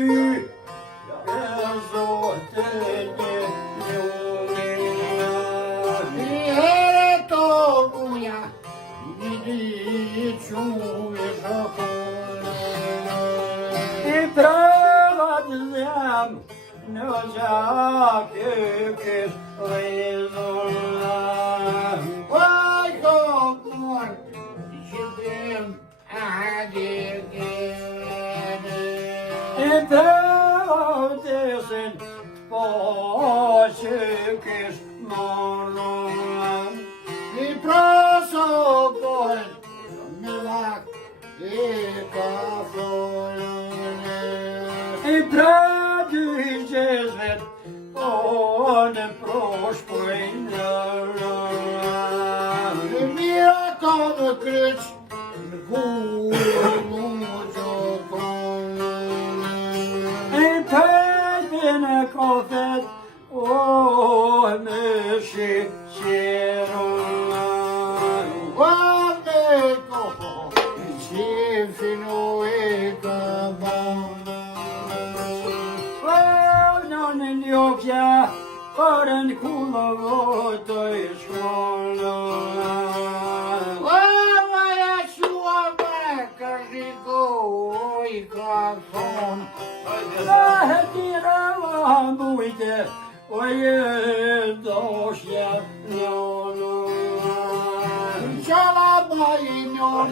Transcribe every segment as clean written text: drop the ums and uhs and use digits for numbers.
ty e Zotin e luminat. I here to muja, një ditë shumë I prëvat zem në gjake kish rizullam. Vaj kokmor, gjithim I prëvat desin po që kish marram. I prasokohen me vak I ka folone. I praty gjezvet po në proshpojnë. I mira ka në kryq në kurë në gjokone. I pëjtin e kofet o me shqeron. Guarda koho, qifin o e ka banë. Në njokja për në kullovo të I shkollon. Vaja shua me kërshiko I ka thonë. La tira la mujte o je doshja njëllon. Qala ma I njën,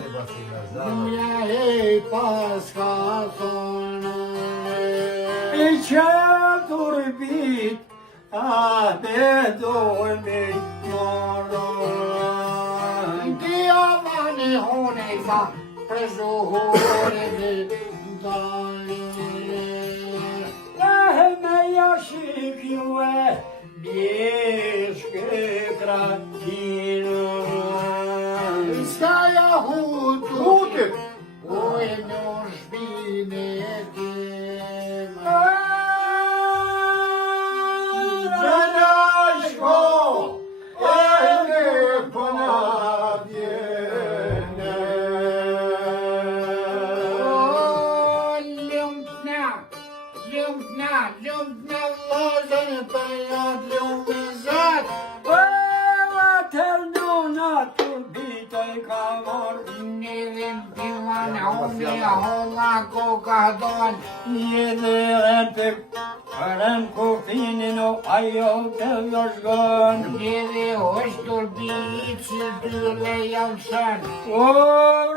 muja e pas ka thonë. I qatur bit a bedoj me moron. Dia mani hone fa preso hore de dalile. Me jashik ju e bjeshke kratin. Skaja hutu, Hutu. o e në shpine kema. Zanashko, e ne pëna vjene. O, ljumtna, lozën për jatë ljumëzat. Vatër nonat të bitoj ka marrë. Nidhin pivan honi holla koka don. Jedheren për rën kufinin o ajo të vjoshgon. Nidhi hoshtur bilit që dyle janë shën. O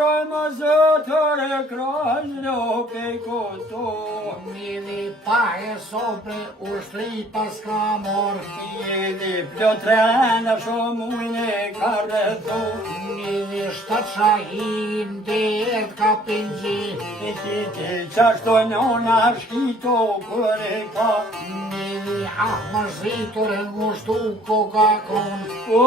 roj më zëtër e krajnë o pejkoto. Nidhi pa e sopre ushtri pas ka morë. Jedi plotrena shumujnë e ka rëthu. Nidhi shtat shahin det ka pingji. I kiti qashto njona shkito kër e ka. Nidhi ahma zhitur e ngushtu koka kon. O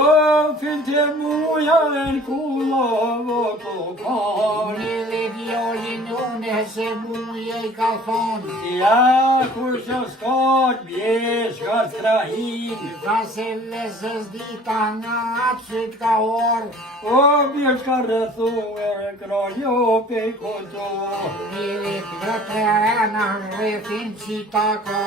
filte muja dhe në kullovo të kon. Nidhi djolin une se muje I ka thonë. Ja kur që s'kot bjesh ka s'krahin. Ka se lesës dita nga apsit ka orë. O bjesh ka rëthu e krajo pejkoto. Nidhi të trena rrethin qita ka.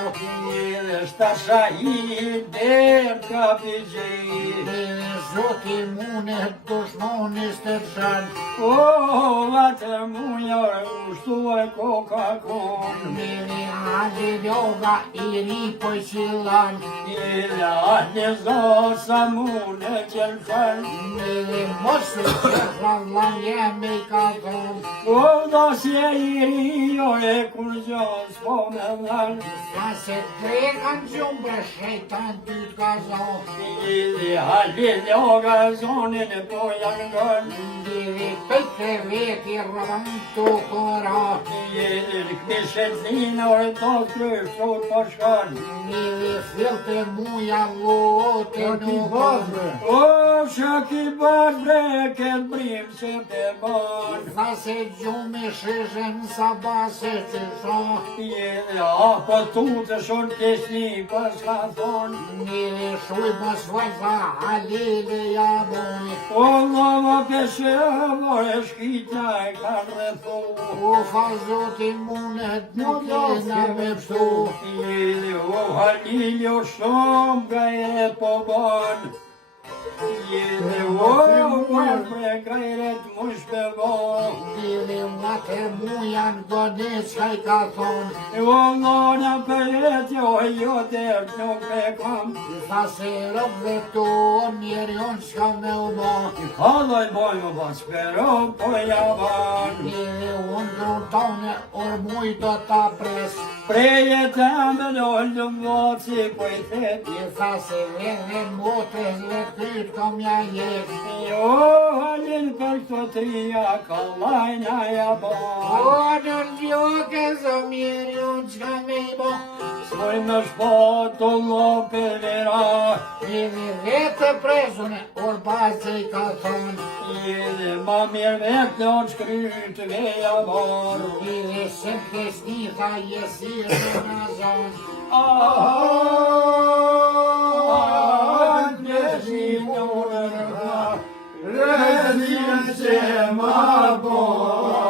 Dhe shta shahid der ka pëgjit. Nidhi zoti mune dushmonis të shanë. O vatër muja ushtu e koka kon. Nidhi hadi ljoga I ri po qilan. Ila ahle zosa mune qelfan. Nidhi mosu qefla vlan jemi ka thonë. O dosje I rio e kur gjos po me dhan. Sa se trekan gjumbre shejtan ty t'ka zonë. Ili halli ljoga zonin e po janë gën. Nidhi pëjtë veti rrëm të këra. Ili këmishet zinë orë të kryshtur po shkan. Nidhi filte muja vote nuk O shaki bas breket brim se te ban. Sa se gjumi shishen sa base që shoh. Ili apo tu të shon kesni pas ka thon. Nidhi shuj mos vajza halili jaboni. O lava peshe vore shkita e ka rrethu. U fa zotin mune nuk kena me pështu. Ilio halilio shumë gajret po ban. Ilio me gajret mu shpevon. Ili mate mujan do qka i ka thonë. Vëllona përret jo dert nuk me kam. I tha se rëbve tu njeri unë shka me u bo. I kallaj boj më bas pero po javan. Ili unë drun tone or muj do ta pres. Preje të më dollë më si po i thet. I tha se edhe motres dhe kryt kom ja jet. Jo halin për këto trija kallajna ja O ban. në gjoke zë njeri unë qka me i bo. Svoj më shpat të lope vera. Ili vetë presune or pas që i ka thonë. Ili ma mirë vetë në shkryt veja ban. Ili sem të shtitha jesirë në zonë. Rezin që ma bon.